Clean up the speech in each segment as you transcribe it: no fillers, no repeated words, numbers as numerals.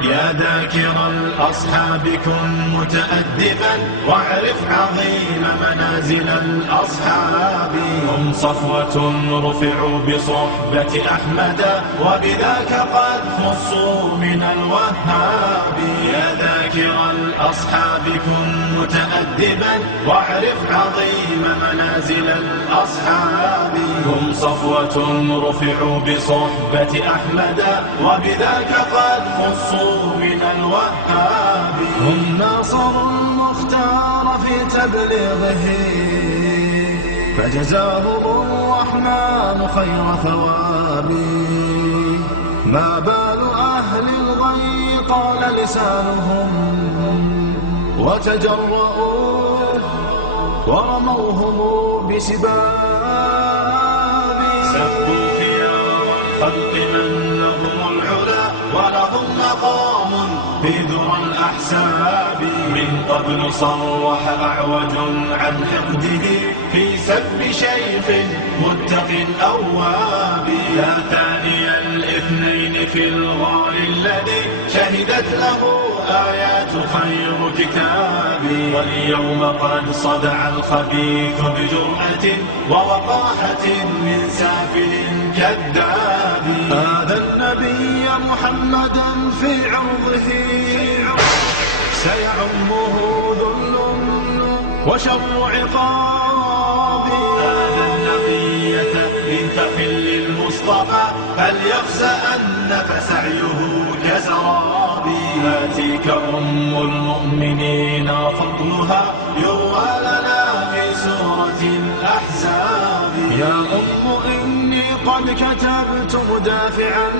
يا ذاكر الأصحاب كن متأدبا واعرف عظيم منازل الأصحاب. هم صفوة رفعوا بصحبة أحمد وبذاك قد خصوا من الوهاب. يا ذاكر الأصحاب كن متأدبا واعرف عظيم منازل الأصحاب. هم صفوة رفعوا بصحبة أحمد وبذاك قد خصوا من الوهاب. هم ناصروا المختار في تبليغه فجزاهم الرحمن خير ثواب. ما بال أهل الغي طال لسانهم وتجرؤوا ورموهم بسباب. سبوا خيار الخلق من لهم العلا ولهم مقام في ذرى الأحساب. من قبل صرح أعوج عن حقده في سب شيخ متق أواب. يا ثاني الاثنين في الغار الذي شهدت له آيات خير كتاب. واليوم قد صدع الخبيث بجرأة ووقاحة من سافل كذاب. هذا النبي محمدا في عرضه سيعمه ذل وشر عقاب. هذا النقية من تخل المصطفى فليخزأن فسعيه كسراب. هاتيك أم المؤمنين فضلها يروى لنا في سورة الأحزاب. يا أم إني قد كتبت مدافعا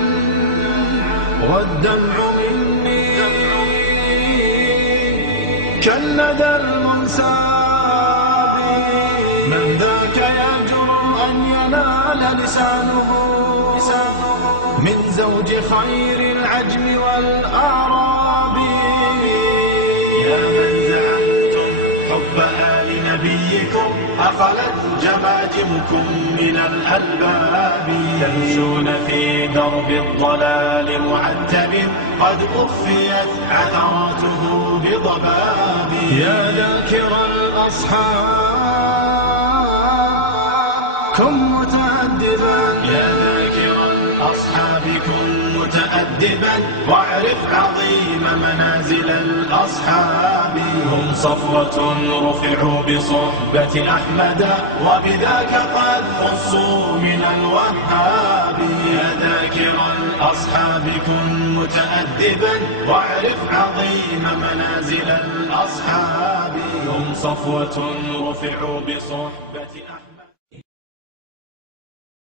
والدمع مني كالندى المنساب. من ذاك يجرؤ أن ينال لسانه من زوج خير العجم والأعراب. يا من زعمتم حب آل نبيكم أخلت جماجمكم من الألباب. تمشون في درب الضلال معتب قد أخفيت عثراته بضباب. يا ذاكر الأصحاب كن متأدبا. يا ذاكر الأصحاب كن متأدبا واعرف عظيم منازل الأصحاب. هم صفوة رفعوا بصحبة أحمد وبذاك قد خصوا من الوهاب. يا ذاكر الأصحاب كن متأدبا واعرف عظيم منازل الأصحاب. هم صفوة رفعوا بصحبة أحمد.